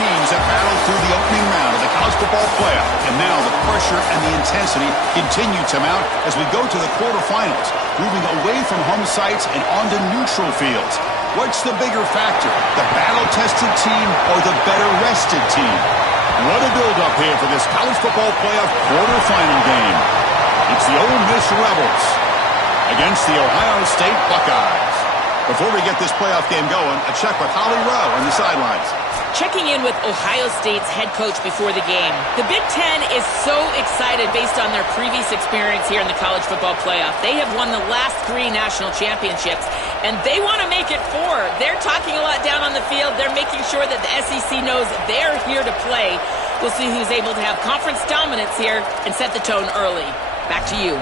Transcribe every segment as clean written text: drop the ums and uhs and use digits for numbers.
teams have battled through the opening round of the college football playoff, and now the pressure and the intensity continue to mount as we go to the quarterfinals, moving away from home sites and onto neutral fields. What's the bigger factor, the battle-tested team or the better-rested team? What a build-up here for this college football playoff quarterfinal game. It's the Ole Miss Rebels against the Ohio State Buckeyes. Before we get this playoff game going, a check with Holly Rowe on the sidelines. Checking in with Ohio State's head coach before the game. The Big Ten is so excited based on their previous experience here in the college football playoff. They have won the last 3 national championships, and they want to make it 4. They're talking a lot down on the field. They're making sure that the SEC knows they're here to play. We'll see who's able to have conference dominance here and set the tone early. Back to you.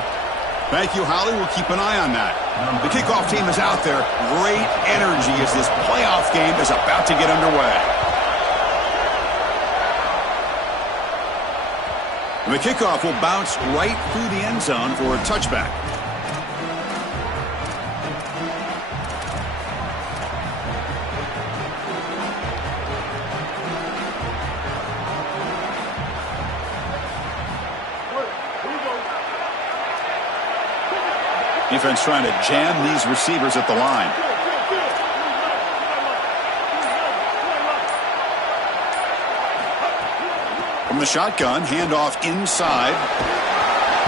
Thank you, Holly. We'll keep an eye on that. The kickoff team is out there. Great energy as this playoff game is about to get underway. And the kickoff will bounce right through the end zone for a touchback. Defense trying to jam these receivers at the line. From the shotgun, handoff inside.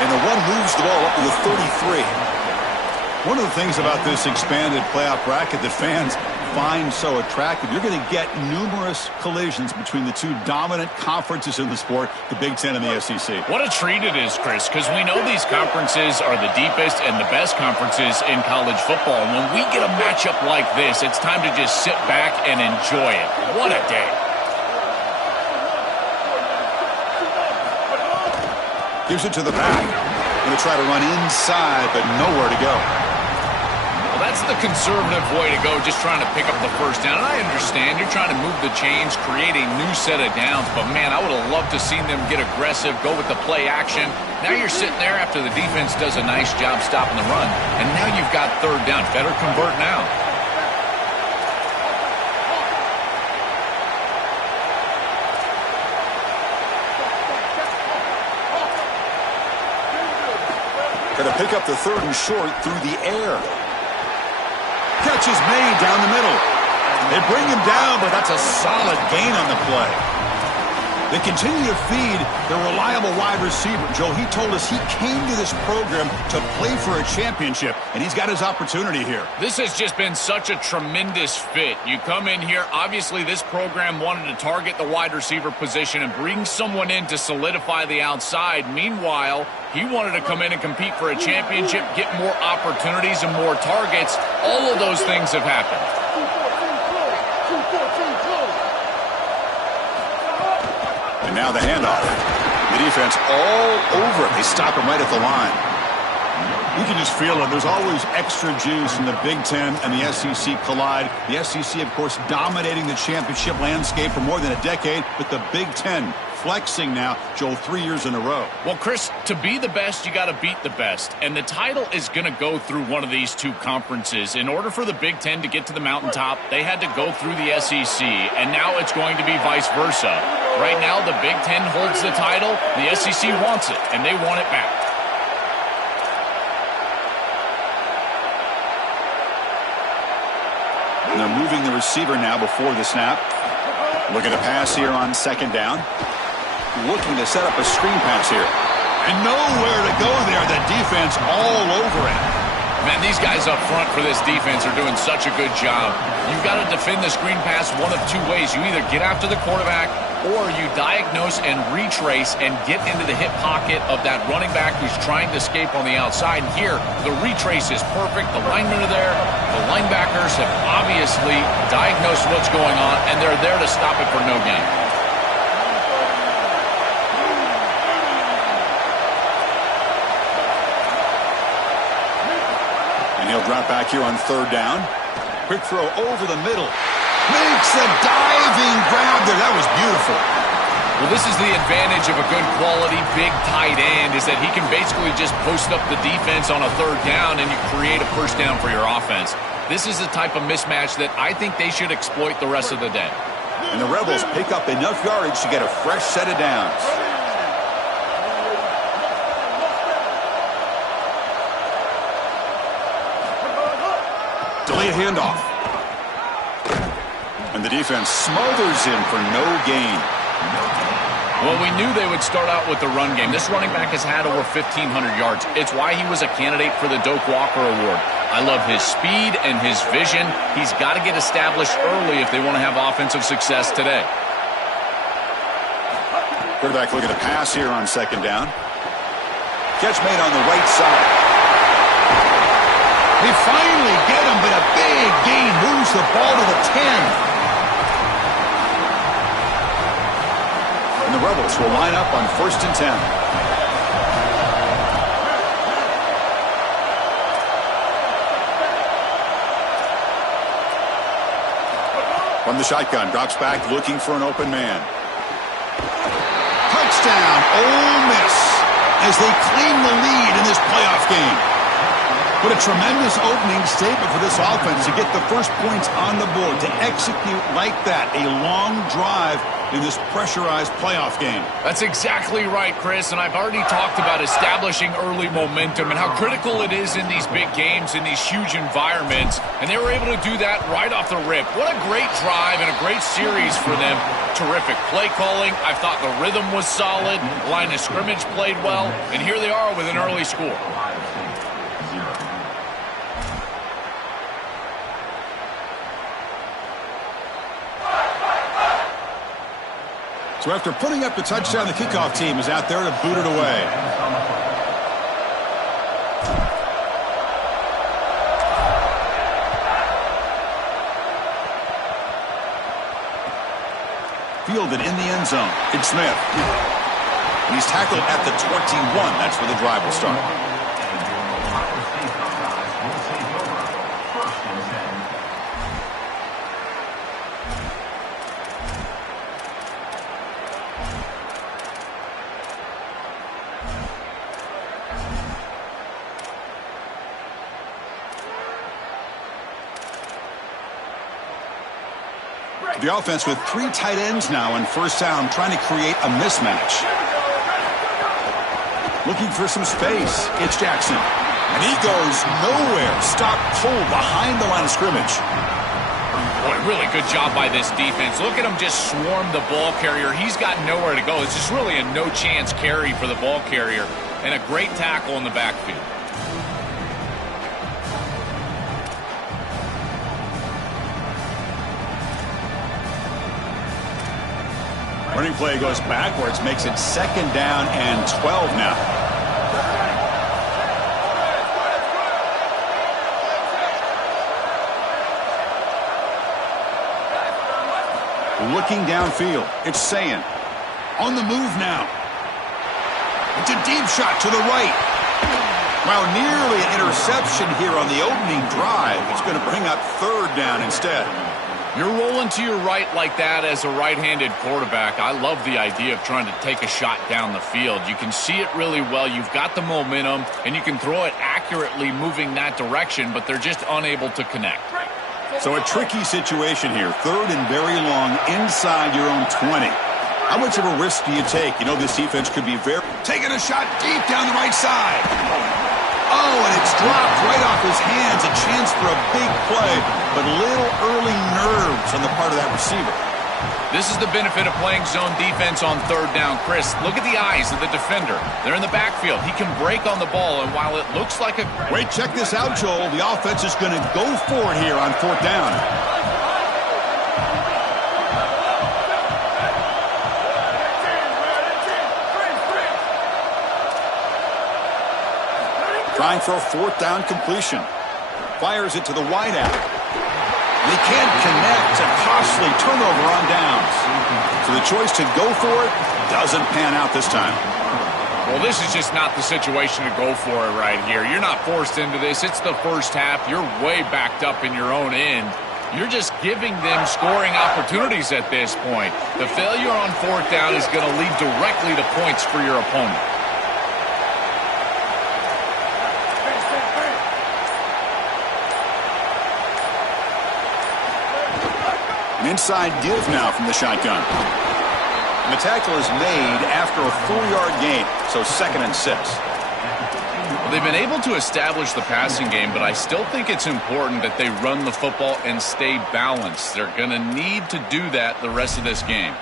And the one moves the ball up to the 33. One of the things about this expanded playoff bracket that fans find so attractive, you're going to get numerous collisions between the two dominant conferences in the sport, the Big Ten and the SEC. What a treat it is, Chris, because we know these conferences are the deepest and the best conferences in college football. And when we get a matchup like this, it's time to just sit back and enjoy it. What a day. Gives it to the back. Going to try to run inside, but nowhere to go. That's the conservative way to go, just trying to pick up the first down. And I understand you're trying to move the chains, create a new set of downs, but man, I would have loved to seen them get aggressive, go with the play action. Now you're sitting there after the defense does a nice job stopping the run, and now you've got third down. Better convert now. Got to pick up the third and short through the air. Catch is made down the middle. They bring him down, but that's a solid gain on the play. They continue to feed their reliable wide receiver. Joe, he told us he came to this program to play for a championship, and he's got his opportunity here. This has just been such a tremendous fit. You come in here, obviously this program wanted to target the wide receiver position and bring someone in to solidify the outside. Meanwhile, he wanted to come in and compete for a championship, get more opportunities and more targets. All of those things have happened. And now the handoff. The defense all over it. They stop him right at the line. You can just feel it. There's always extra juice when the Big Ten and the SEC collide. The SEC, of course, dominating the championship landscape for more than a decade, but the Big Ten flexing now, Joel, 3 years in a row. Well, Chris, to be the best, you got to beat the best. And the title is going to go through one of these two conferences. In order for the Big Ten to get to the mountaintop, they had to go through the SEC. And now it's going to be vice versa. Right now, the Big Ten holds the title. The SEC wants it, and they want it back. And they're moving the receiver now before the snap. Looking to pass here on second down. Looking to set up a screen pass here. And nowhere to go there. The defense all over it. Man, these guys up front for this defense are doing such a good job. You've got to defend the screen pass one of two ways. You either get after the quarterback or you diagnose and retrace and get into the hip pocket of that running back who's trying to escape on the outside. Here, the retrace is perfect. The linemen are there. The linebackers have obviously diagnosed what's going on, and they're there to stop it for no gain. And he'll drop back here on third down. Quick throw over the middle. Makes a diving grab there. That was beautiful. Well, this is the advantage of a good quality big tight end, is that he can basically just post up the defense on a third down and you create a first down for your offense. This is the type of mismatch that I think they should exploit the rest of the day. And the Rebels pick up enough yardage to get a fresh set of downs. Delayed handoff. And the defense smothers him for no gain. Well, we knew they would start out with the run game. This running back has had over 1,500 yards. It's why he was a candidate for the Doak Walker Award. I love his speed and his vision. He's got to get established early if they want to have offensive success today. Quarterback looking to pass here on second down. Catch made on the right side. They finally get him, but a big gain moves the ball to the 10. And the Rebels will line up on 1st and 10. From the shotgun, drops back looking for an open man. Touchdown, Ole Miss, as they claim the lead in this playoff game. What a tremendous opening statement for this offense to get the first points on the board, to execute like that, a long drive in this pressurized playoff game. That's exactly right, Chris, and I've already talked about establishing early momentum and how critical it is in these big games, in these huge environments, and they were able to do that right off the rip. What a great drive and a great series for them. Terrific play calling. I thought the rhythm was solid, line of scrimmage played well, and here they are with an early score. So after putting up the touchdown, the kickoff team is out there to boot it away. Fielded in the end zone. It's Smith. And he's tackled at the 21. That's where the drive will start. The offense with 3 tight ends now in first down, trying to create a mismatch. Looking for some space. It's Jackson. And he goes nowhere. Stopped cold behind the line of scrimmage. Boy, really good job by this defense. Look at him just swarm the ball carrier. He's got nowhere to go. It's just really a no-chance carry for the ball carrier. And a great tackle in the backfield. Running play goes backwards, makes it 2nd down and 12 now. Looking downfield, it's Sayin. On the move now. It's a deep shot to the right. Wow, nearly an interception here on the opening drive. It's going to bring up 3rd down instead. You're rolling to your right like that as a right-handed quarterback. I love the idea of trying to take a shot down the field. You can see it really well. You've got the momentum, and you can throw it accurately moving that direction, but they're just unable to connect. So a tricky situation here. 3rd and very long inside your own 20. How much of a risk do you take? You know this defense could be very... Taking a shot deep down the right side. Oh, and it's dropped right off his hands. A chance for a big play, but little early nerves on the part of that receiver. This is the benefit of playing zone defense on 3rd down. Chris, look at the eyes of the defender. They're in the backfield. He can break on the ball, and while it looks like a... Wait, check this out, Joel. The offense is going to go for it here on 4th down. Trying for a 4th down completion. Fires it to the wideout. They can't connect. A costly turnover on downs. So the choice to go for it doesn't pan out this time. Well, this is just not the situation to go for it right here. You're not forced into this. It's the first half. You're way backed up in your own end. You're just giving them scoring opportunities at this point. The failure on 4th down is going to lead directly to points for your opponent. An inside give now from the shotgun. And the tackle is made after a 4-yard gain, so 2nd and 6. Well, they've been able to establish the passing game, but I still think it's important that they run the football and stay balanced. They're going to need to do that the rest of this game.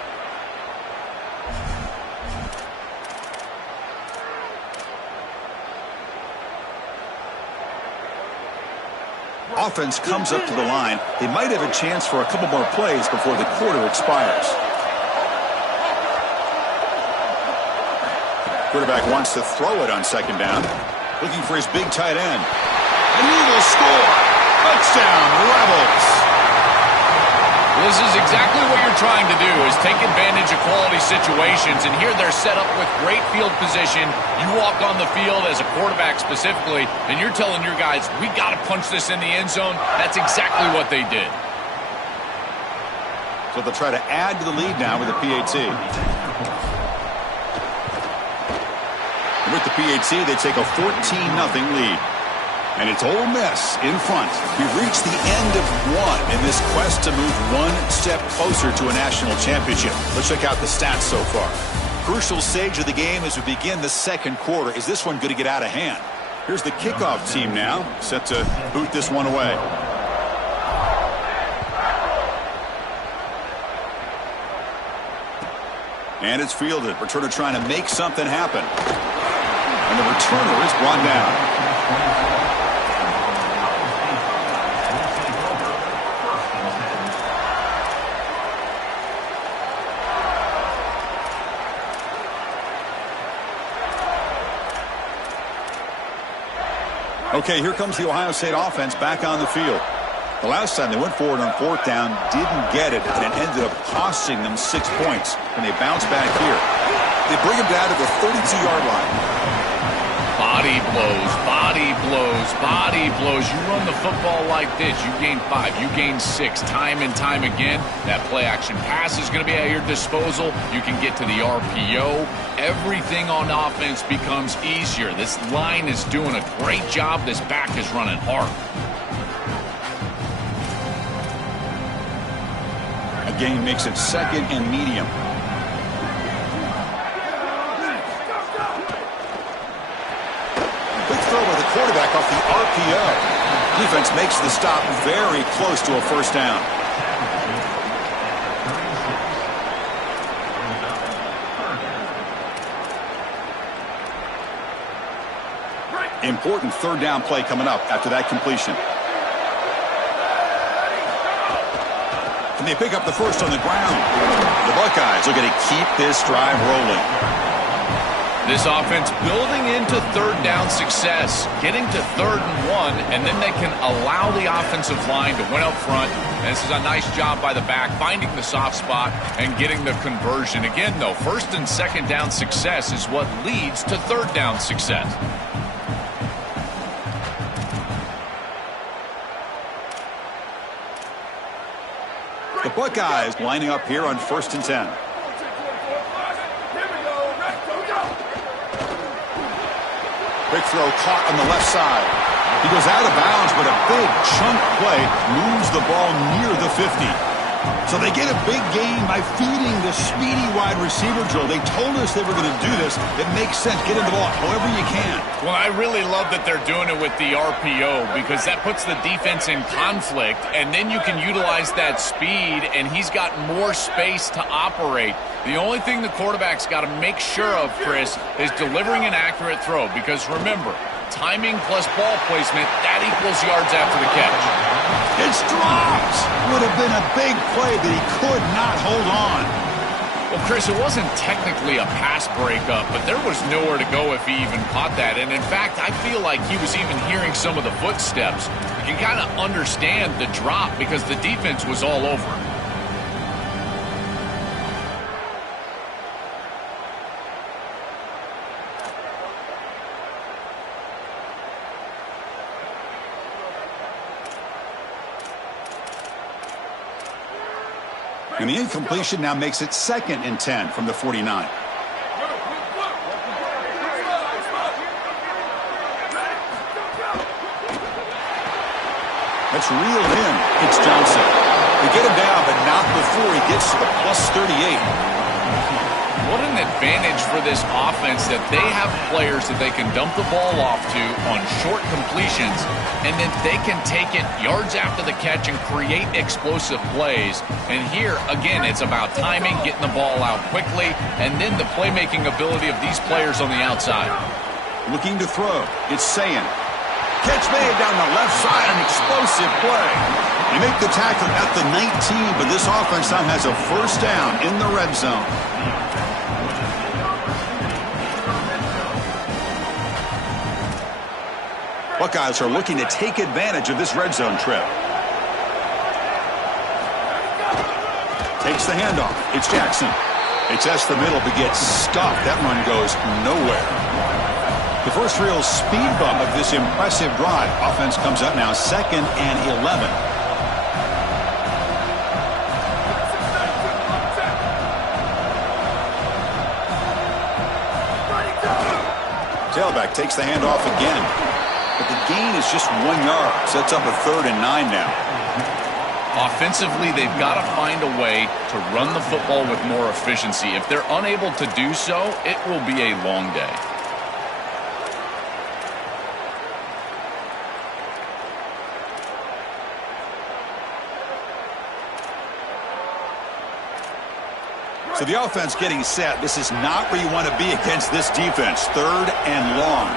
Offense comes up to the line. They might have a chance for a couple more plays before the quarter expires. Quarterback wants to throw it on 2nd down. Looking for his big tight end. And he will score. Touchdown, Rebels. This is exactly what you're trying to do, is take advantage of quality situations. And here they're set up with great field position. You walk on the field as a quarterback specifically, and you're telling your guys, we got to punch this in the end zone. That's exactly what they did. So they'll try to add to the lead now with a PAT. And with the PAT, they take a 14-0 lead. And it's Ole Miss in front. We've reached the end of one in this quest to move one step closer to a national championship. Let's check out the stats so far. Crucial stage of the game as we begin the 2nd quarter. Is this one going to get out of hand? Here's the kickoff team now, set to boot this one away. And it's fielded. Returner trying to make something happen. And the returner is brought down. Okay, here comes the Ohio State offense back on the field. The last time they went forward on 4th down, didn't get it, and it ended up costing them 6 points. And they bounce back here. They bring him down to the 32-yard line. Body blows, body blows, body blows. You run the football like this, you gain 5, you gain 6, time and time again. That play-action pass is going to be at your disposal. You can get to the RPO. Everything on offense becomes easier. This line is doing a great job. This back is running hard. A gain makes it 2nd and medium. Quick throw by the quarterback off the RPO. Defense makes the stop very close to a 1st down. Important 3rd down play coming up after that completion. Can they pick up the first on the ground? The Buckeyes are going to keep this drive rolling. This offense building into 3rd down success, getting to 3rd and 1, and then they can allow the offensive line to win up front. And this is a nice job by the back, finding the soft spot and getting the conversion. Again, though, 1st and 2nd down success is what leads to 3rd down success. The Buckeyes lining up here on 1st and 10. Big throw caught on the left side. He goes out of bounds, but a big chunk play moves the ball near the 50. So they get a big gain by feeding the speedy wide receiver drill. They told us they were going to do this. It makes sense. Get in the ball however you can. Well, I really love that they're doing it with the RPO because that puts the defense in conflict, and then you can utilize that speed, and he's got more space to operate. The only thing the quarterback's got to make sure of, Chris, is delivering an accurate throw because, remember, timing plus ball placement, that equals yards after the catch. It's dropped. Would have been a big play, but he could not hold on. Well, Chris, it wasn't technically a pass breakup, but there was nowhere to go if he even caught that. And, in fact, I feel like he was even hearing some of the footsteps. You can kind of understand the drop because the defense was all over him. And the incompletion now makes it 2nd and 10 from the 49. That's reeled in. It's Johnson. They get him down, but not before he gets to the plus 38. What an advantage for this offense that they have players that they can dump the ball off to on short completions, and then they can take it yards after the catch and create explosive plays. And here, again, it's about timing, getting the ball out quickly, and then the playmaking ability of these players on the outside. Looking to throw. It's Sayin. Catch made down the left side, an explosive play. They make the tackle at the 19, but this offense now has a first down in the red zone. Buckeyes are looking to take advantage of this red zone trip. Takes the handoff. It's Jackson. They test the middle but gets stuffed. That run goes nowhere. The first real speed bump of this impressive drive. Offense comes up now 2nd and 11. Tailback takes the handoff again. But the gain is just 1 yard. Sets up a 3rd and 9 now. Offensively, they've got to find a way to run the football with more efficiency. If they're unable to do so, it will be a long day. So the offense getting set. This is not where you want to be against this defense. 3rd and long.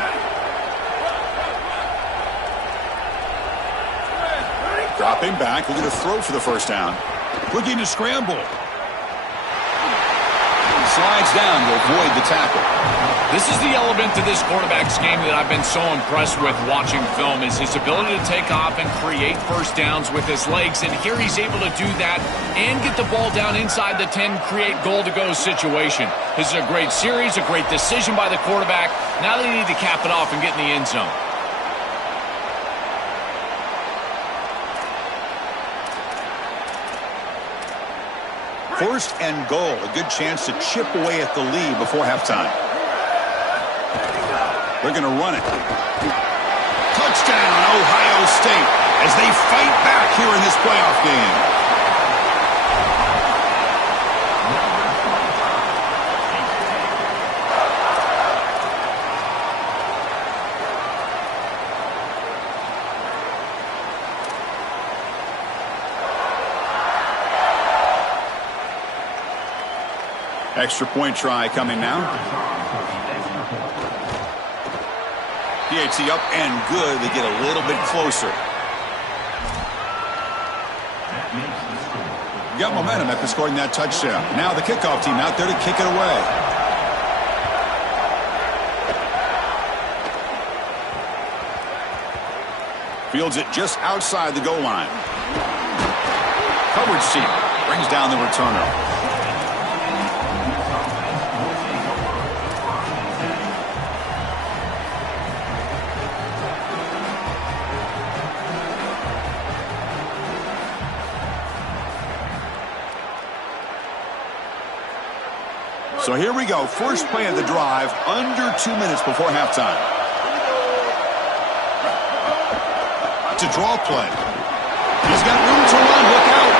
Dropping back, looking to throw for the first down. Looking to scramble. Slides down to avoid the tackle. This is the element to this quarterback's game that I've been so impressed with watching film, is his ability to take off and create first downs with his legs. And here he's able to do that and get the ball down inside the 10, create goal-to-go situation. This is a great series, a great decision by the quarterback. Now they need to cap it off and get in the end zone. First and goal, a good chance to chip away at the lead before halftime. They're going to run it. Touchdown, Ohio State, as they fight back here in this playoff game. Extra point try coming now. PAT up and good. They get a little bit closer. Got momentum after scoring that touchdown. Now the kickoff team out there to kick it away. Fields it just outside the goal line. Coverage team brings down the returner. So here we go. First play of the drive, under 2 minutes before halftime. It's a draw play. He's got room to run. Look out.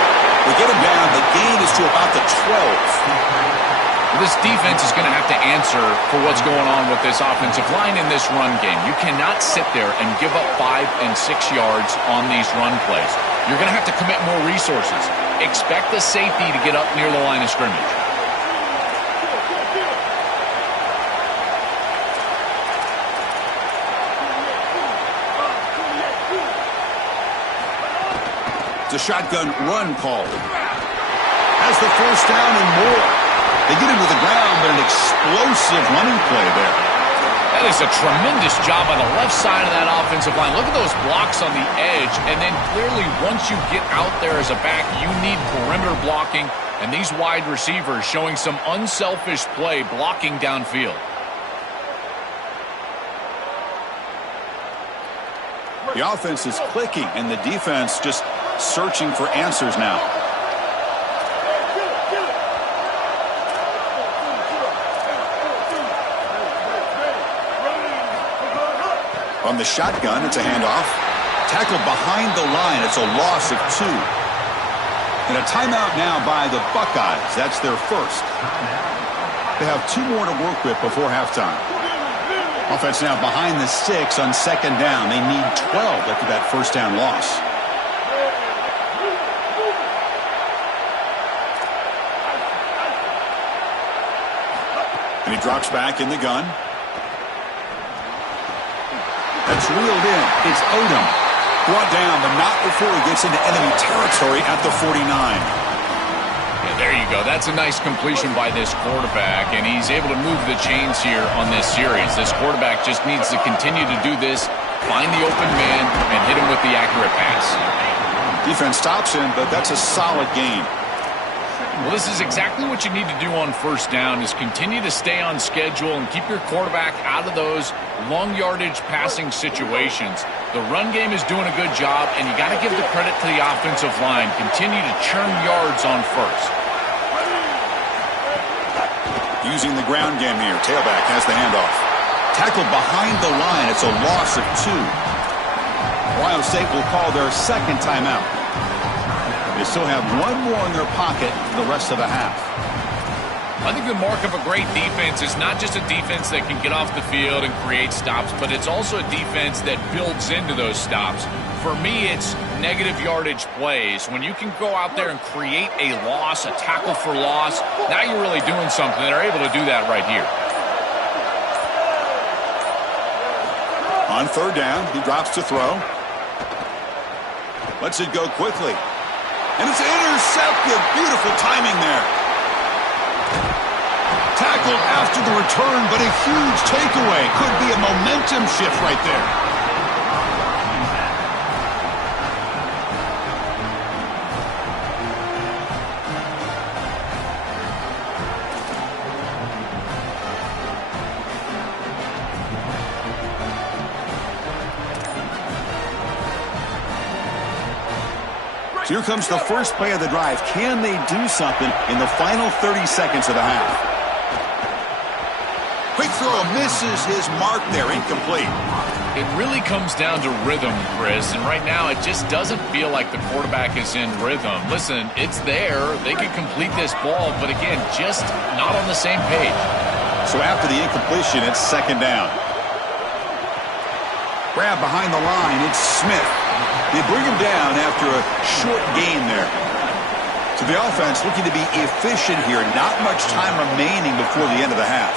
They get him down. The gain is to about the 12. This defense is going to have to answer for what's going on with this offensive line in this run game. You cannot sit there and give up 5 and 6 yards on these run plays. You're going to have to commit more resources. Expect the safety to get up near the line of scrimmage. It's a shotgun run called. Has the first down and more. They get him to the ground, but an explosive running play there. That is a tremendous job on the left side of that offensive line. Look at those blocks on the edge. And then clearly once you get out there as a back, you need perimeter blocking. And these wide receivers showing some unselfish play blocking downfield. The offense is clicking, and the defense just searching for answers now. On the shotgun, it's a handoff. Tackled behind the line. It's a loss of 2. And a timeout now by the Buckeyes. That's their first. They have 2 more to work with before halftime. Offense now behind the 6 on second down. They need 12 after that first down loss. And he drops back in the gun. That's reeled in. It's Odom. Brought down, but not before he gets into enemy territory at the 49. Yeah, there you go. That's a nice completion by this quarterback, and he's able to move the chains here on this series. This quarterback just needs to continue to do this, find the open man, and hit him with the accurate pass. Defense stops him, but that's a solid game. Well, this is exactly what you need to do on first down, is continue to stay on schedule and keep your quarterback out of those long yardage passing situations. The run game is doing a good job, and you got to give the credit to the offensive line. Continue to churn yards on first. Using the ground game here. Tailback has the handoff. Tackled behind the line. It's a loss of 2. Ohio State will call their second timeout. They still have 1 more in their pocket for the rest of the half. I think the mark of a great defense is not just a defense that can get off the field and create stops, but it's also a defense that builds into those stops. For me, it's negative yardage plays. When you can go out there and create a loss, a tackle for loss, now you're really doing something. They're able to do that right here. On third down, he drops to throw. Lets it go quickly. And it's intercepted. Beautiful timing there. Tackled after the return, but a huge takeaway. Could be a momentum shift right there. So here comes the first play of the drive. Can they do something in the final 30 seconds of the half? Quick throw misses his mark there. Incomplete. It really comes down to rhythm, Chris, and right now it just doesn't feel like the quarterback is in rhythm. Listen, it's there. They can complete this ball, but again, just not on the same page. So after the incompletion, it's second down. Grab behind the line. It's Smith. They bring him down after a short gain there. So the offense looking to be efficient here. Not much time remaining before the end of the half.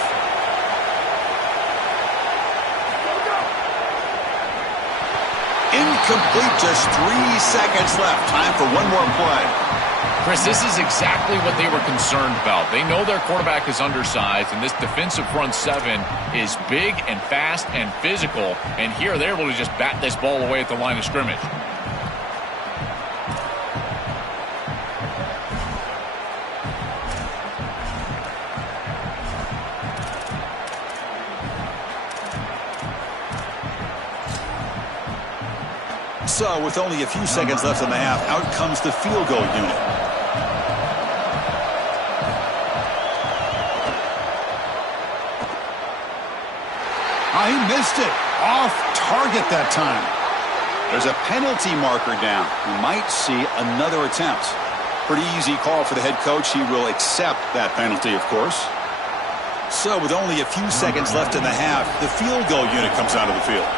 Incomplete, just 3 seconds left. Time for one more play. Chris, this is exactly what they were concerned about. They know their quarterback is undersized, and this defensive front 7 is big and fast and physical, and here they're able to just bat this ball away at the line of scrimmage. So, with only a few seconds left in the half, out comes the field goal unit. He missed it. Off target that time. There's a penalty marker down. We might see another attempt. Pretty easy call for the head coach. He will accept that penalty, of course. So, with only a few seconds left in the half, the field goal unit comes out of the field.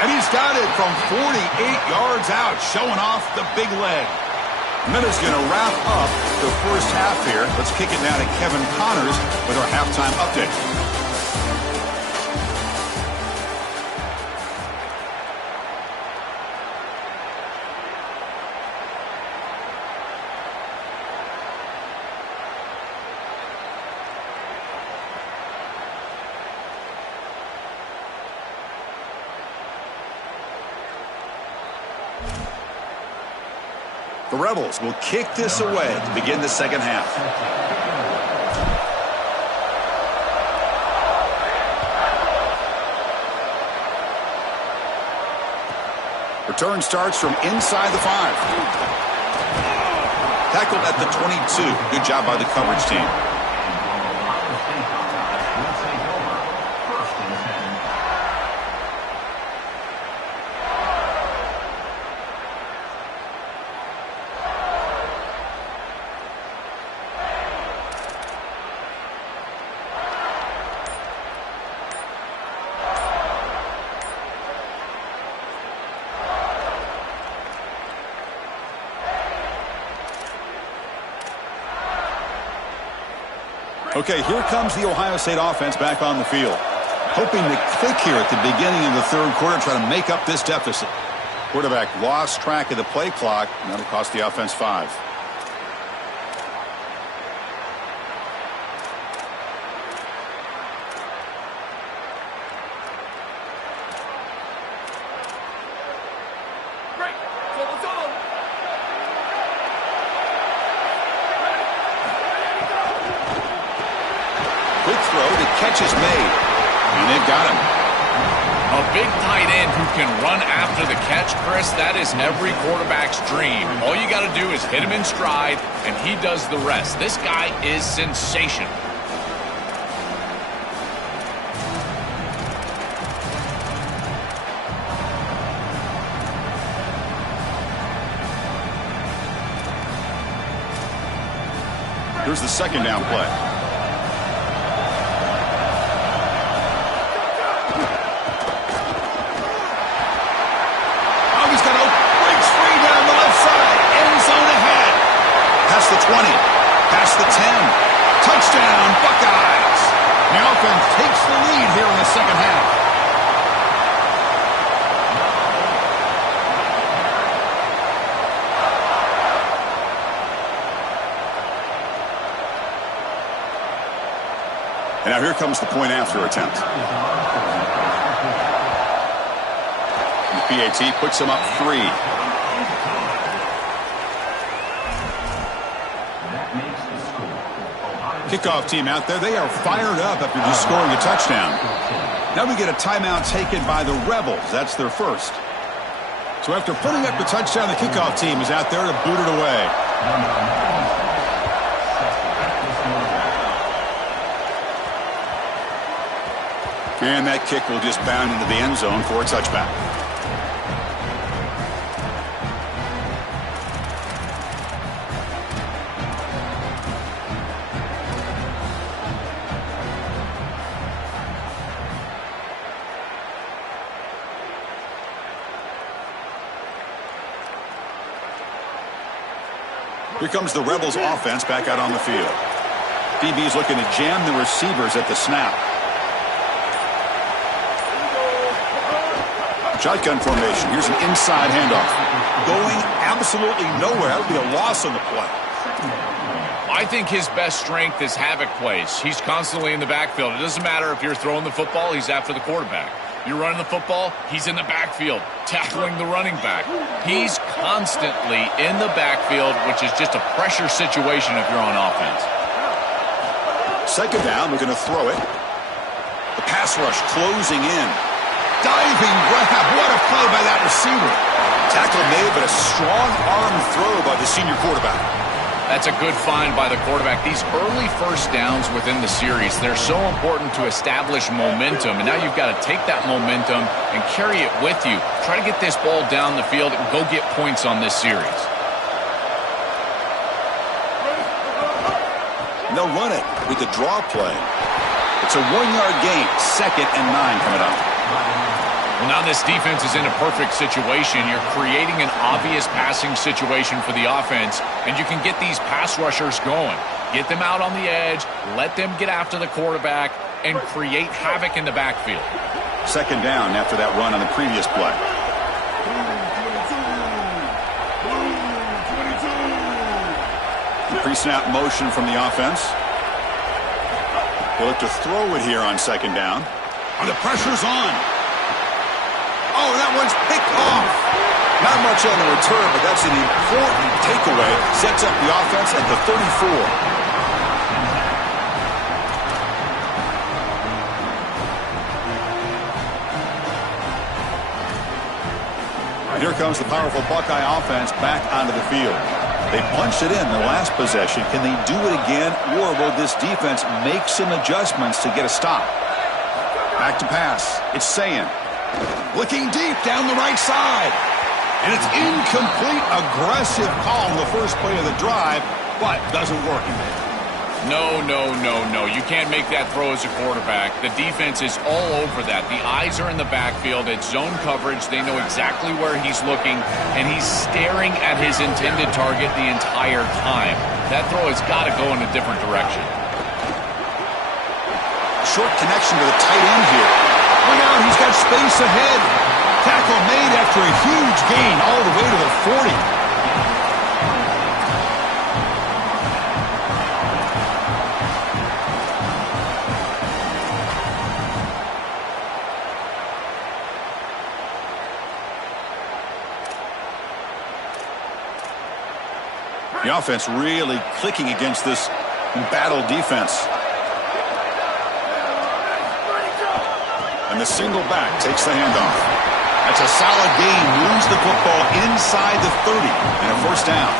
And he's got it from 48 yards out, showing off the big leg. And that is going to wrap up the first half here. Let's kick it now to Kevin Connors with our halftime update. The Rebels will kick this away to begin the second half. Return starts from inside the 5. Tackled at the 22. Good job by the coverage team. Okay, here comes the Ohio State offense back on the field. Hoping to click here at the beginning of the third quarter, try to make up this deficit. Quarterback lost track of the play clock, and that'll cost the offense 5. Quick throw, the catch is made, and they've got him. A big tight end who can run after the catch, Chris, that is every quarterback's dream. All you got to do is hit him in stride, and he does the rest. This guy is sensational. Here's the second down play. The 20, past the 10, touchdown, Buckeyes. The offense takes the lead here in the second half. And now here comes the point after attempt. The PAT puts him up 3. Kickoff team out there, they are fired up after just scoring a touchdown. Now we get a timeout taken by the Rebels. That's their first. So after putting up the touchdown, the kickoff team is out there to boot it away. And that kick will just bound into the end zone for a touchback. Here comes the Rebels offense back out on the field. DB's looking to jam the receivers at the snap. Shotgun formation. Here's an inside handoff. Going absolutely nowhere. That would be a loss on the play. I think his best strength is havoc plays. He's constantly in the backfield. It doesn't matter if you're throwing the football, he's after the quarterback. You're running the football, he's in the backfield, tackling the running back. He's constantly in the backfield, which is just a pressure situation if you're on offense. Second down, we're going to throw it. The pass rush closing in. Diving grab. What a play by that receiver. Tackle made, but a strong arm throw by the senior quarterback. That's a good find by the quarterback. These early first downs within the series, they're so important to establish momentum. And now you've got to take that momentum and carry it with you. Try to get this ball down the field and go get points on this series. And they'll run it with the draw play. It's a 1-yard gain. 2nd and 9 coming up. Well, now this defense is in a perfect situation. You're creating an obvious passing situation for the offense, and you can get these pass rushers going. Get them out on the edge, let them get after the quarterback, and create havoc in the backfield. Second down after that run on the previous play. Pre-snap motion from the offense. They'll look to throw it here on second down. And the pressure's on. Oh, that one's picked off. Not much on the return, but that's an important takeaway. Sets up the offense at the 34. Here comes the powerful Buckeye offense back onto the field. They punched it in the last possession. Can they do it again, or will this defense make some adjustments to get a stop? Back to pass. It's Sayin. Looking deep down the right side. And it's incomplete. Aggressive call on the first play of the drive, but doesn't work. No, no, no, no. You can't make that throw as a quarterback. The defense is all over that. The eyes are in the backfield. It's zone coverage. They know exactly where he's looking, and he's staring at his intended target the entire time. That throw has got to go in a different direction. short connection to the tight end here. Look out, he's got space ahead. Tackle made after a huge gain all the way to the 40. The offense really clicking against this battle defense. And the single back takes the handoff. That's a solid gain. Moves the football inside the 30 and a first down.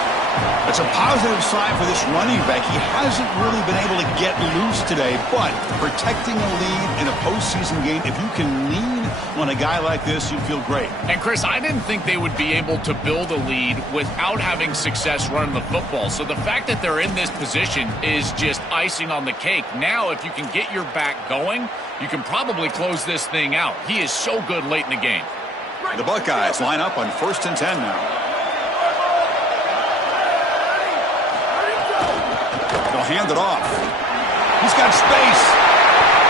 That's a positive sign for this running back. He hasn't really been able to get loose today, but protecting a lead in a postseason game, if you can lean on a guy like this, you feel great. And, Chris, I didn't think they would be able to build a lead without having success running the football. So the fact that they're in this position is just icing on the cake. Now, if you can get your back going, you can probably close this thing out. He is so good late in the game. The Buckeyes line up on 1st and 10 now. They'll hand it off. He's got space.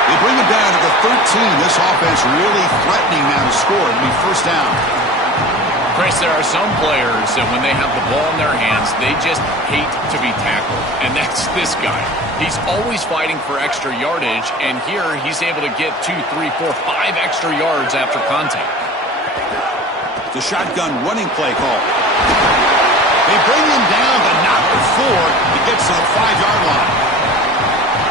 They bring him down to the 13. This offense really threatening now to score. It'll be first down. Chris, there are some players that when they have the ball in their hands, they just hate to be tackled. And that's this guy. He's always fighting for extra yardage, and here he's able to get 2, 3, 4, 5 extra yards after contact. The shotgun running play call. They bring him down to not before he gets to the 5-yard line.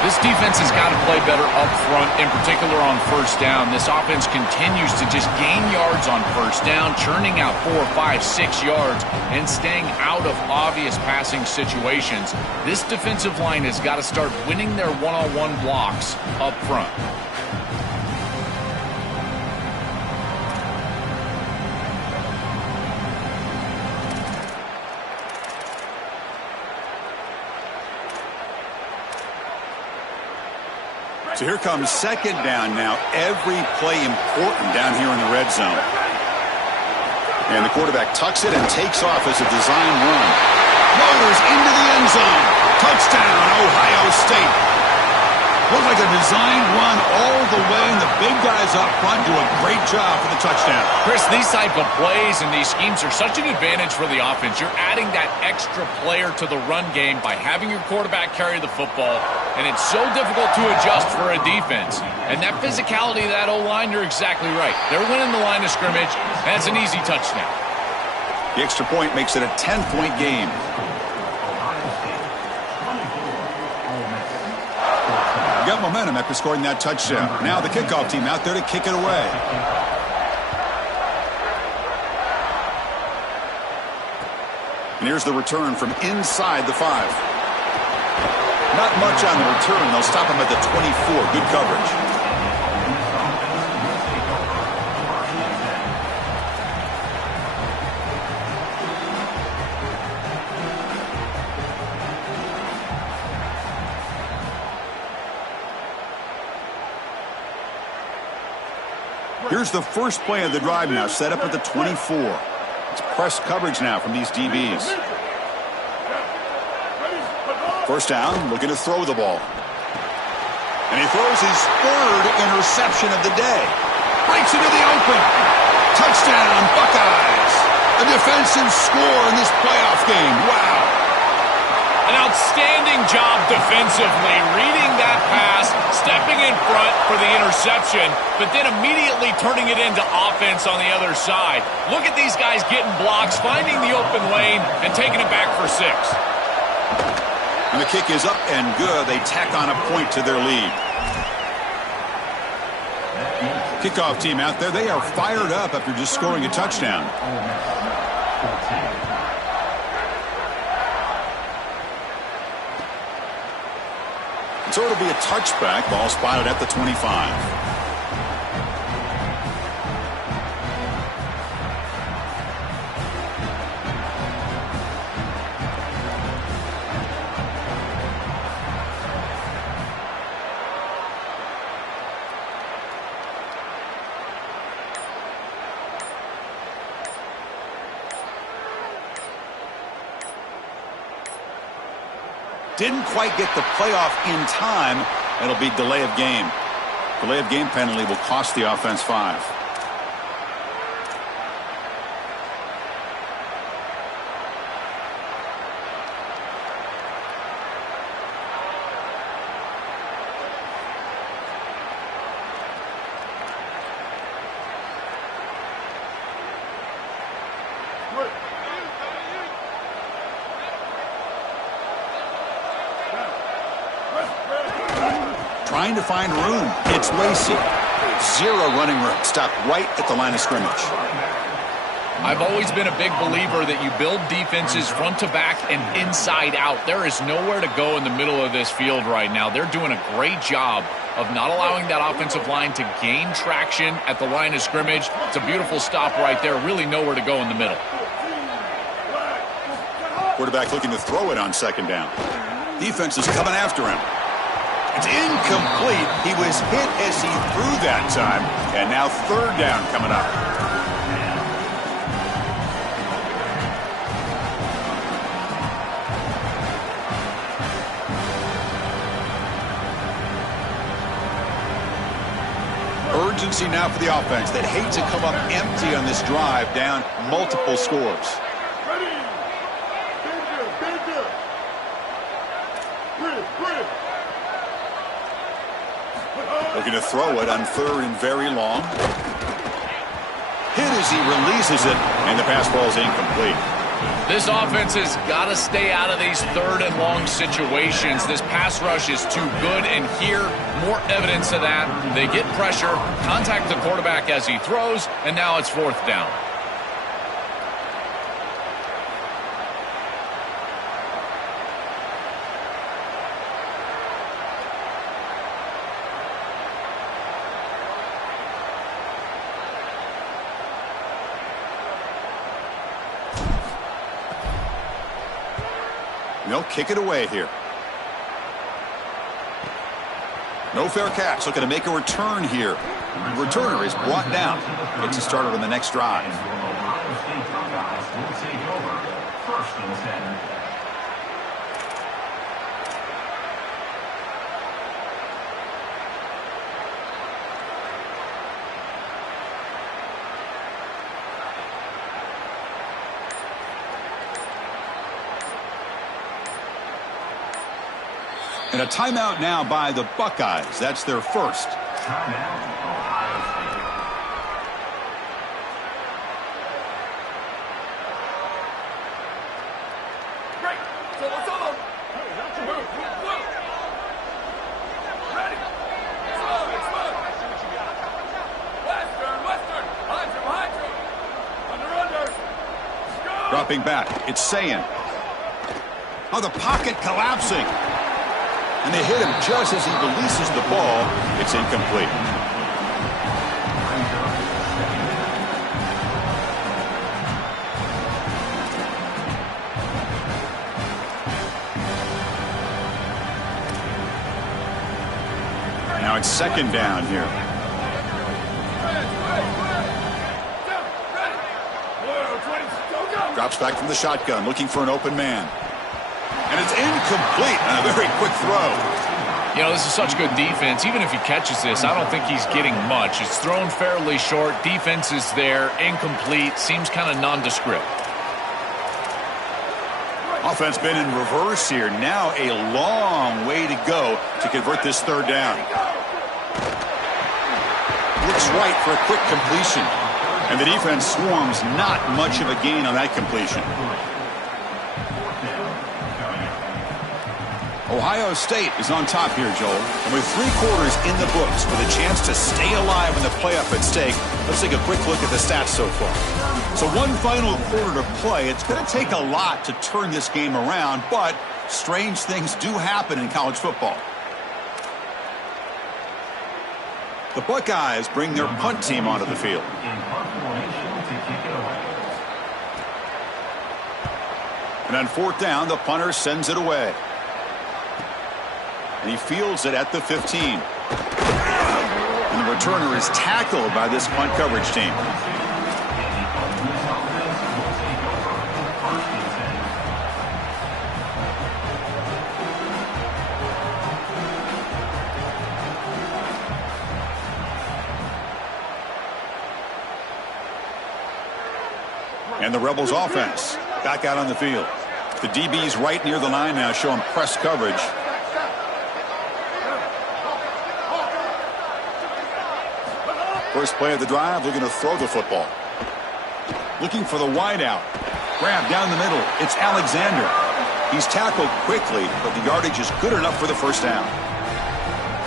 This defense has got to play better up front, in particular on first down. This offense continues to just gain yards on first down, churning out 4, 5, 6 yards, and staying out of obvious passing situations. This defensive line has got to start winning their one-on-one blocks up front. So here comes second down now. Every play important down here in the red zone. And the quarterback tucks it and takes off as a design run. Motors into the end zone. Touchdown, Ohio State. Looks like a design run all the way, and the big guys up front do a great job for the touchdown. Chris, these type of plays and these schemes are such an advantage for the offense. You're adding that extra player to the run game by having your quarterback carry the football, and it's so difficult to adjust for a defense. And that physicality of that O-line, you're exactly right. They're winning the line of scrimmage. That's an easy touchdown. The extra point makes it a 10-point game. Got momentum after scoring that touchdown. Now the kickoff team out there to kick it away. And here's the return from inside the 5. Not much on the return. They'll stop him at the 24. Good coverage. Here's the first play of the drive now, set up at the 24. It's press coverage now from these DBs. First down, looking to throw the ball. And he throws his 3rd interception of the day. Breaks into the open. Touchdown, Buckeyes. A defensive score in this playoff game. Wow. An outstanding job defensively, reading that pass, stepping in front for the interception, but then immediately turning it into offense on the other side. Look at these guys getting blocks, finding the open lane, and taking it back for 6. And the kick is up and good. They tack on a point to their lead. Kickoff team out there, they are fired up after just scoring a touchdown. So it'll be a touchback. Ball spotted at the 25. Didn't quite get the playoff in time. It'll be delay of game. Delay of game penalty will cost the offense 5. Trying to find room. It's Lacy. 0 running room. Stopped right at the line of scrimmage. I've always been a big believer that you build defenses front to back and inside out. There is nowhere to go in the middle of this field right now. They're doing a great job of not allowing that offensive line to gain traction at the line of scrimmage. It's a beautiful stop right there. Really nowhere to go in the middle. Quarterback looking to throw it on 2nd down. Defense is coming after him. It's incomplete. He was hit as he threw that time. And now 3rd down coming up. Urgency now for the offense. They'd hate to come up empty on this drive, down multiple scores. Looking to throw it on 3rd and very long. Hit as he releases it, and the pass ball is incomplete. This offense has got to stay out of these 3rd and long situations. This pass rush is too good, and here, more evidence of that. They get pressure, contact the quarterback as he throws, and now it's 4th down. They'll kick it away here. No fair catch. Looking to make a return here. The returner is brought down. Gets it started on the next drive. And a timeout now by the Buckeyes. That's their first. Dropping back. It's Sayin. Oh, the pocket collapsing. And they hit him just as he releases the ball. It's incomplete. Now it's 2nd down here. Drops back from the shotgun, looking for an open man. And it's incomplete on a very quick throw. You know, this is such good defense. Even if he catches this, I don't think he's getting much. It's thrown fairly short. Defense is there. Incomplete. Seems kind of nondescript. Offense been in reverse here. Now a long way to go to convert this 3rd down. Looks right for a quick completion. And the defense swarms. Not much of a gain on that completion. Ohio State is on top here, Joel. And with 3 quarters in the books with a chance to stay alive in the playoff at stake, let's take a quick look at the stats so far. So 1 final quarter to play. It's going to take a lot to turn this game around, but strange things do happen in college football. The Buckeyes bring their punt team onto the field. And on 4th down, the punter sends it away. And he fields it at the 15. And the returner is tackled by this punt coverage team. And the Rebels offense back out on the field. The DB's right near the line now, showing press coverage. First play of the drive, looking to throw the football. Looking for the wideout. Grab down the middle. It's Alexander. He's tackled quickly, but the yardage is good enough for the first down.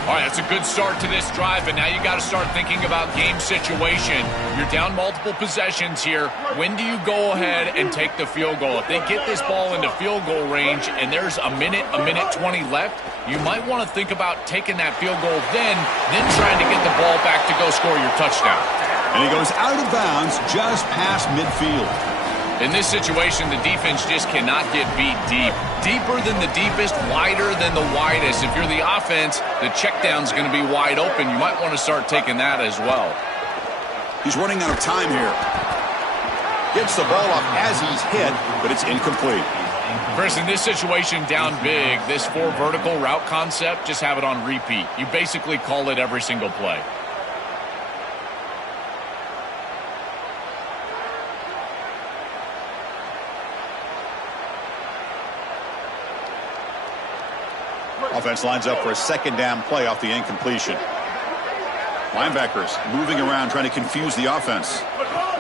All right, that's a good start to this drive, but now you got to start thinking about game situation. You're down multiple possessions here. When do you go ahead and take the field goal? If they get this ball into field goal range and there's a minute 20 left, you might want to think about taking that field goal then trying to get the ball back to go score your touchdown. And he goes out of bounds just past midfield. In this situation, the defense just cannot get beat deep. Deeper than the deepest, wider than the widest. If you're the offense, the check down's going to be wide open. You might want to start taking that as well. He's running out of time here. Gets the ball up as he's hit, but it's incomplete. Chris, in this situation, down big, this 4 vertical route concept, just have it on repeat. You basically call it every single play. Offense lines up for a second down play off the incompletion. Linebackers moving around, trying to confuse the offense.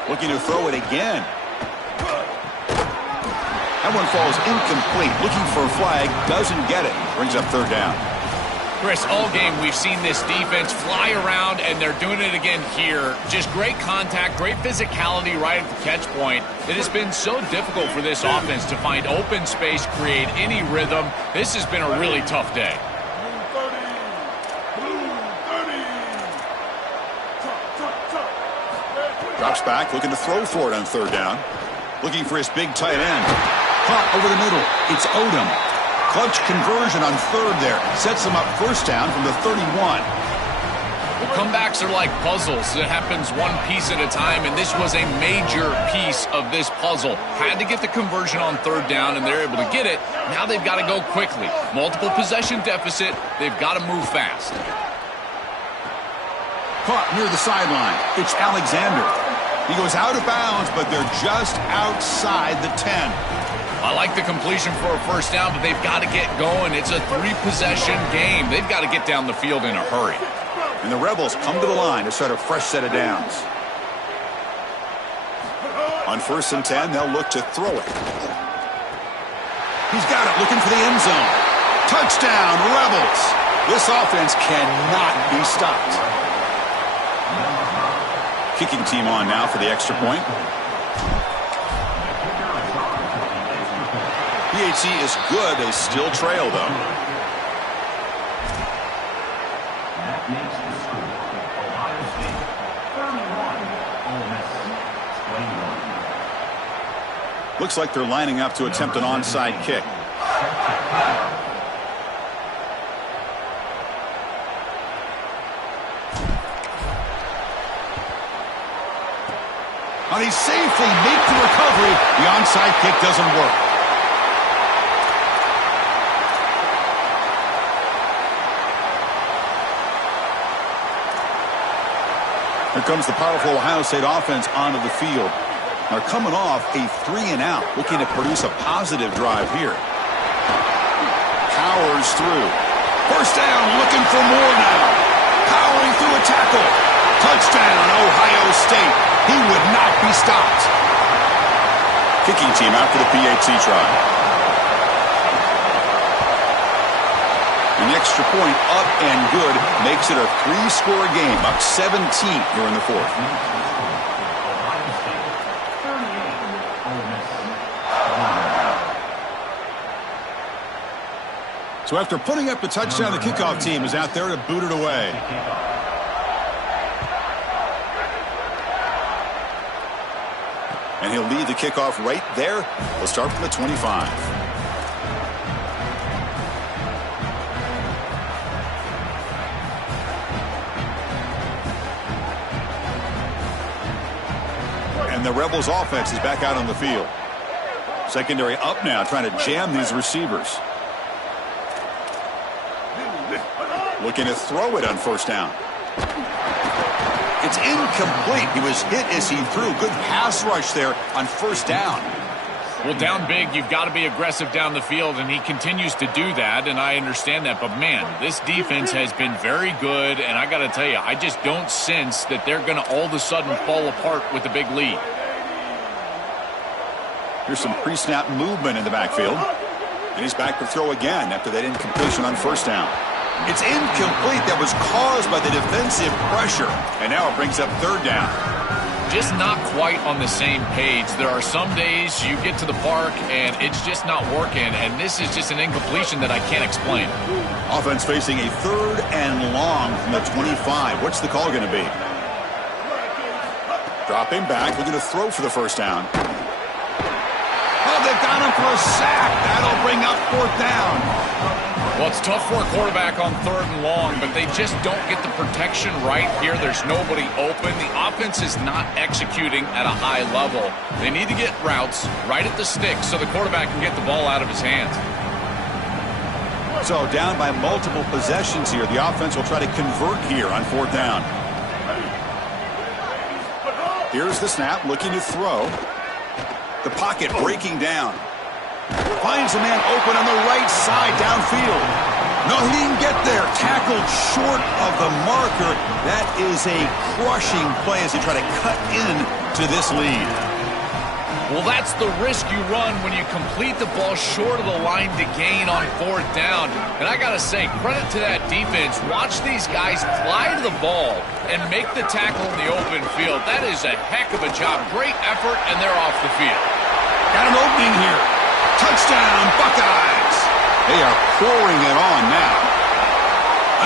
Looking to throw it again. That one falls incomplete. Looking for a flag. Doesn't get it. Brings up third down. Chris, all game we've seen this defense fly around, and they're doing it again here. Just great contact, great physicality right at the catch point. It has been so difficult for this offense to find open space, create any rhythm. This has been a really tough day. Drops back, looking to throw for it on third down. Looking for his big tight end. Caught over the middle. It's Odom. Clutch conversion on third there. Sets him up first down from the 31. Well, comebacks are like puzzles. It happens one piece at a time, and this was a major piece of this puzzle. Had to get the conversion on third down, and they're able to get it. Now they've got to go quickly. Multiple possession deficit. They've got to move fast. Caught near the sideline. It's Alexander. He goes out of bounds, but they're just outside the 10. I like the completion for a first down, but they've got to get going. It's a 3-possession game. They've got to get down the field in a hurry. And the Rebels come to the line to start a fresh set of downs. On 1st and 10, they'll look to throw it. He's got it, looking for the end zone. Touchdown, Rebels! This offense cannot be stopped. Kicking team on now for the extra point. PHC is good. They still trail, though. That makes the score Ohio State 31, Ole Miss 21. Looks like they're lining up to attempt an onside kick. And he safely makes the recovery. The onside kick doesn't work. Here comes the powerful Ohio State offense onto the field. They're coming off a 3-and-out, looking to produce a positive drive here. Powers through. First down, looking for more now. Powering through a tackle. Touchdown, Ohio State. He would not be stopped. Kicking team out for the PAT try. The extra point up and good makes it a 3-score game, up 17 here in the 4th. So after putting up the touchdown, the kickoff team is out there to boot it away. And he'll lead the kickoff right there. We'll start from the 25. And the Rebels offense is back out on the field. Secondary up now, trying to jam these receivers. Looking to throw it on first down. It's It's incomplete. He was hit as he threw. Good pass rush there on first down. Well, down big, you've got to be aggressive down the field, and he continues to do that, and I understand that. But, man, this defense has been very good, and I got to tell you, I just don't sense that they're going to all of a sudden fall apart with a big lead. Here's some pre-snap movement in the backfield. And he's back to throw again after that incompletion on first down. It's incomplete. That was caused by the defensive pressure. And now it brings up third down. Just not quite on the same page. There are some days you get to the park and it's just not working, and this is just an incompletion that I can't explain. Offense facing a third and long from the 25. What's the call going to be? Dropping back, looking to throw for the first down. Oh, they've got him for a sack. That'll bring up fourth down. Well, it's tough for a quarterback on third and long, but they just don't get the protection right here. There's nobody open. The offense is not executing at a high level. They need to get routes right at the stick so the quarterback can get the ball out of his hands. So down by multiple possessions here. The offense will try to convert here on fourth down. Here's the snap, looking to throw. The pocket breaking down. Finds a man open on the right side downfield. No, he didn't get there. Tackled short of the marker. That is a crushing play as they try to cut in to this lead. Well, that's the risk you run when you complete the ball short of the line to gain on fourth down. And I got to say, credit to that defense. Watch these guys fly to the ball and make the tackle in the open field. That is a heck of a job. Great effort, and they're off the field. Got an opening here. Touchdown, Buckeyes. They are pouring it on now.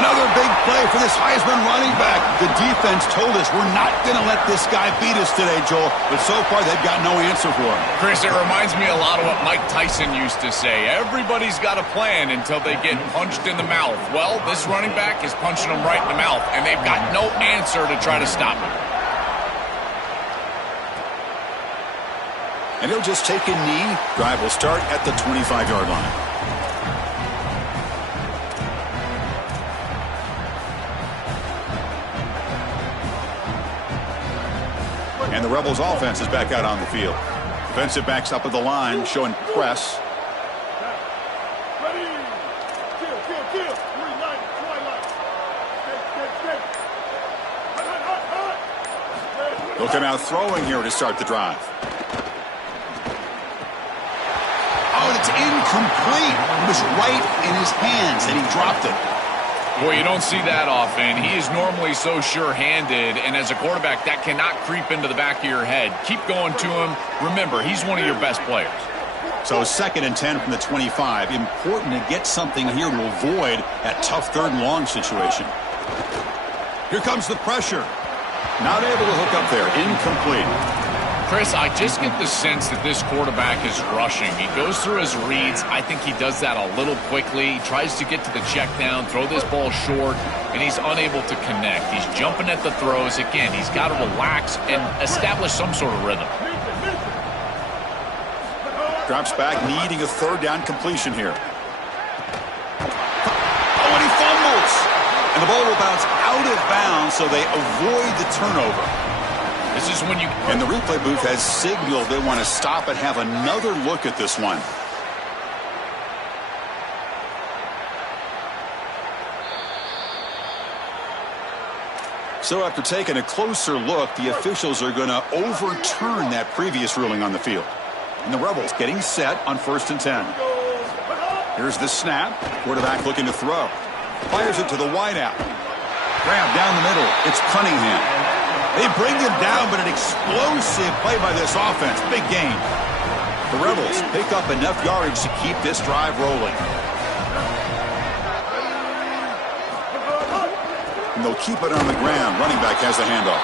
Another big play for this Heisman running back. The defense told us we're not going to let this guy beat us today, Joel. But so far, they've got no answer for him. Chris, it reminds me a lot of what Mike Tyson used to say. Everybody's got a plan until they get punched in the mouth. Well, this running back is punching them right in the mouth, and they've got no answer to try to stop him. And he'll just take a knee. Drive will start at the 25-yard line. And the Rebels offense is back out on the field. Defensive backs up at the line, showing press. Looking out throwing here to start the drive. Oh, and it's incomplete. It was right in his hands, and he dropped it. Boy, you don't see that often. He is normally so sure-handed, and as a quarterback, that cannot creep into the back of your head. Keep going to him. Remember, he's one of your best players. So 2nd and 10 from the 25. Important to get something here to avoid that tough third and long situation. Here comes the pressure. Not able to hook up there. Incomplete. Chris, I just get the sense that this quarterback is rushing. He goes through his reads. I think he does that a little quickly. He tries to get to the check down, throw this ball short, and he's unable to connect. He's jumping at the throws. Again, he's got to relax and establish some sort of rhythm. Drops back, needing a third down completion here. Oh, and he fumbles. And the ball will bounce out of bounds, so they avoid the turnover. This is when you... And the replay booth has signaled they want to stop and have another look at this one. So after taking a closer look, the officials are going to overturn that previous ruling on the field. And the Rebels getting set on 1st and 10. Here's the snap. Quarterback looking to throw. Fires it to the wideout. Grab down the middle. It's Cunningham. They bring him down, but an explosive play by this offense. Big gain. The Rebels pick up enough yardage to keep this drive rolling. And they'll keep it on the ground. Running back has the handoff.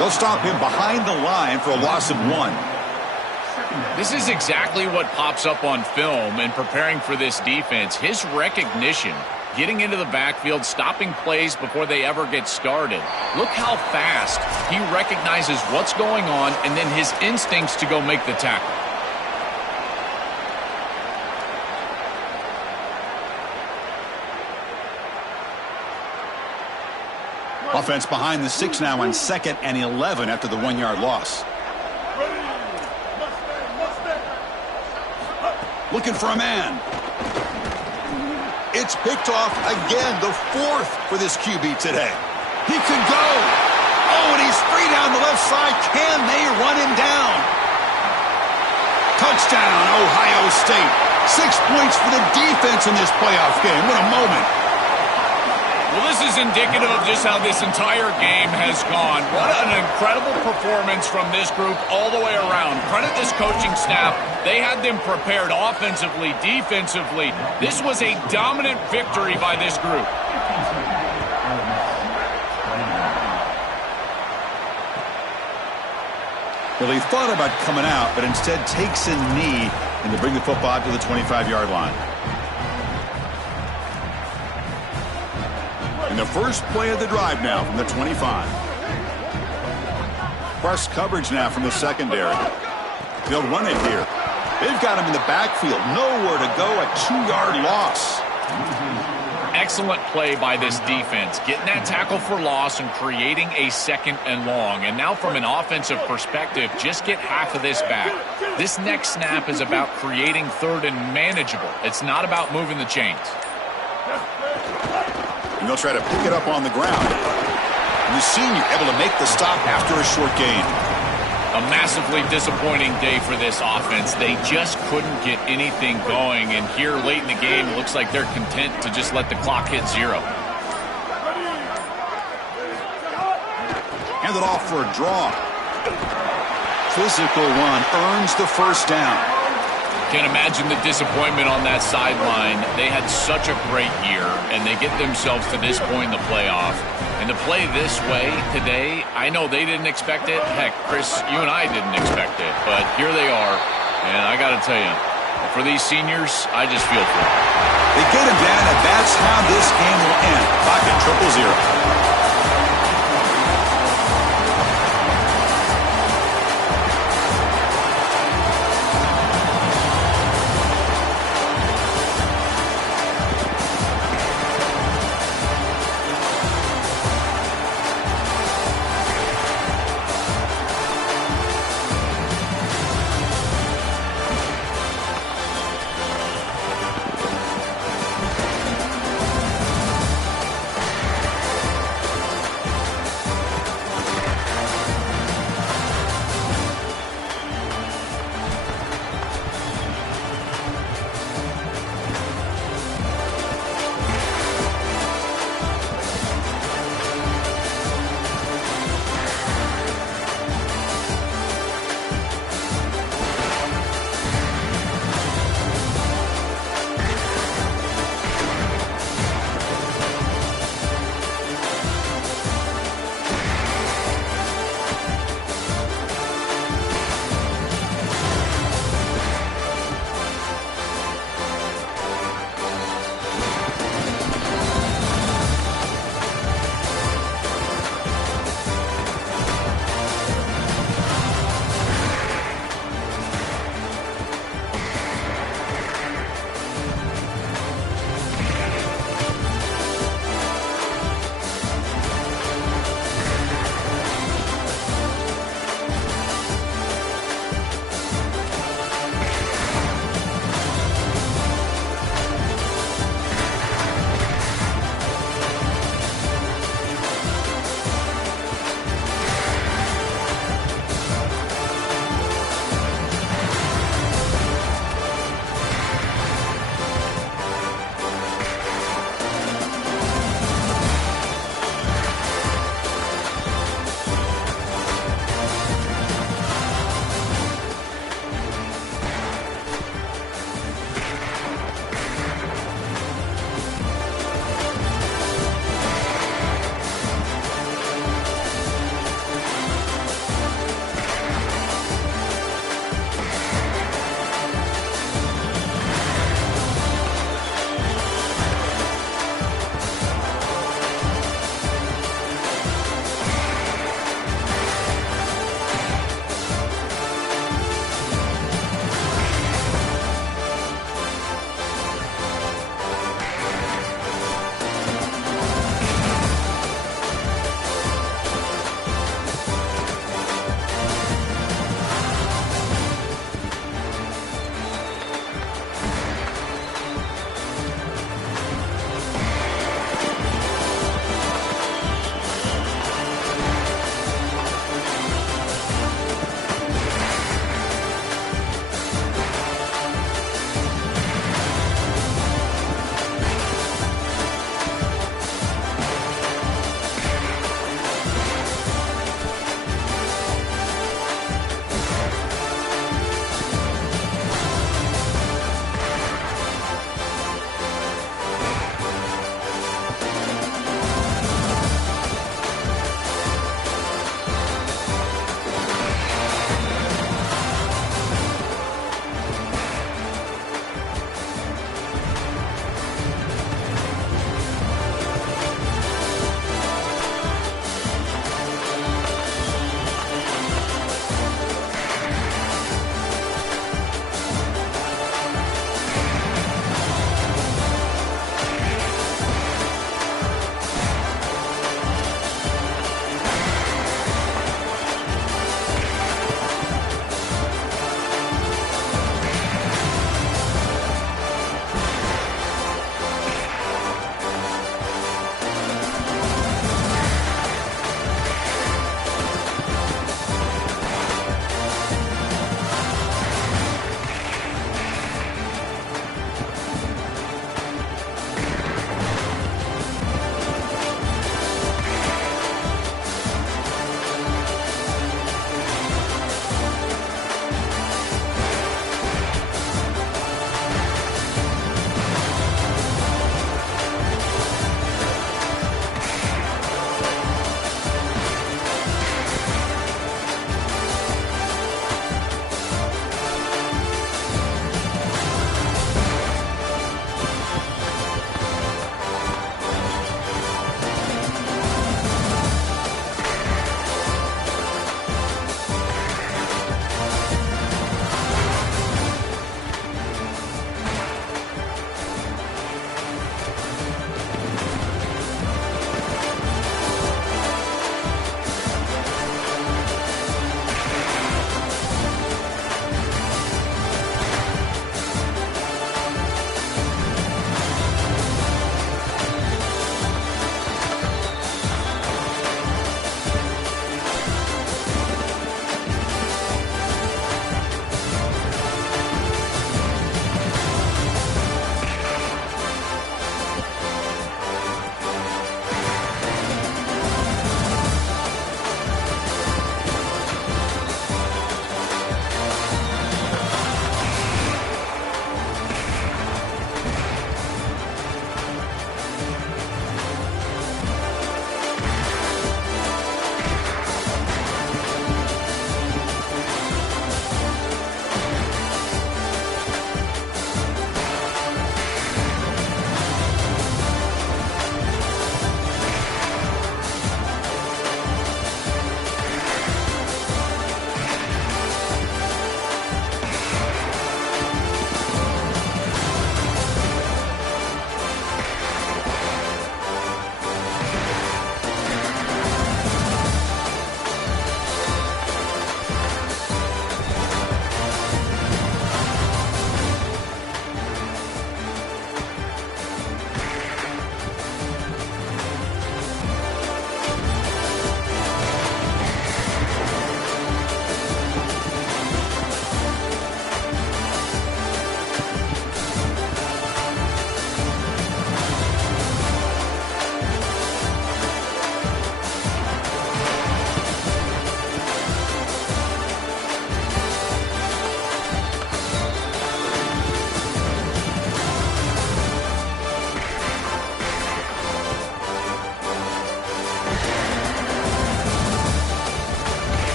They'll stop him behind the line for a loss of 1. This is exactly what pops up on film in preparing for this defense. His recognition, getting into the backfield, stopping plays before they ever get started. Look how fast he recognizes what's going on and then his instincts to go make the tackle. Offense behind the 6 now on 2nd and 11 after the 1-yard loss. Looking for a man. It's picked off again, the 4th for this QB today. He could go. Oh, and he's free down the left side. Can they run him down? Touchdown, Ohio State. 6 points for the defense in this playoff game. What a moment. Well, this is indicative of just how this entire game has gone. What an incredible performance from this group all the way around. Credit this coaching staff. They had them prepared offensively, defensively. This was a dominant victory by this group. Well, he thought about coming out, but instead takes a knee and to bring the football out to the 25-yard line. And the first play of the drive now from the 25. Press coverage now from the secondary. They'll run it here. They've got him in the backfield. Nowhere to go, a 2-yard loss. Excellent play by this defense, getting that tackle for loss and creating a 2nd and long. And now from an offensive perspective, just get half of this back. This next snap is about creating 3rd and manageable. It's not about moving the chains. And they'll try to pick it up on the ground. And the senior able to make the stop after a short gain. A massively disappointing day for this offense. They just couldn't get anything going. And here late in the game, it looks like they're content to just let the clock hit 0. Hand it off for a draw. Physical run earns the first down. Can't imagine the disappointment on that sideline. They had such a great year, and they get themselves to this point in the playoff. And to play this way today, I know they didn't expect it. Heck, Chris, you and I didn't expect it. But here they are, and I got to tell you, for these seniors, I just feel for them. They get him down, and that's how this game will end. Clock at 0-0.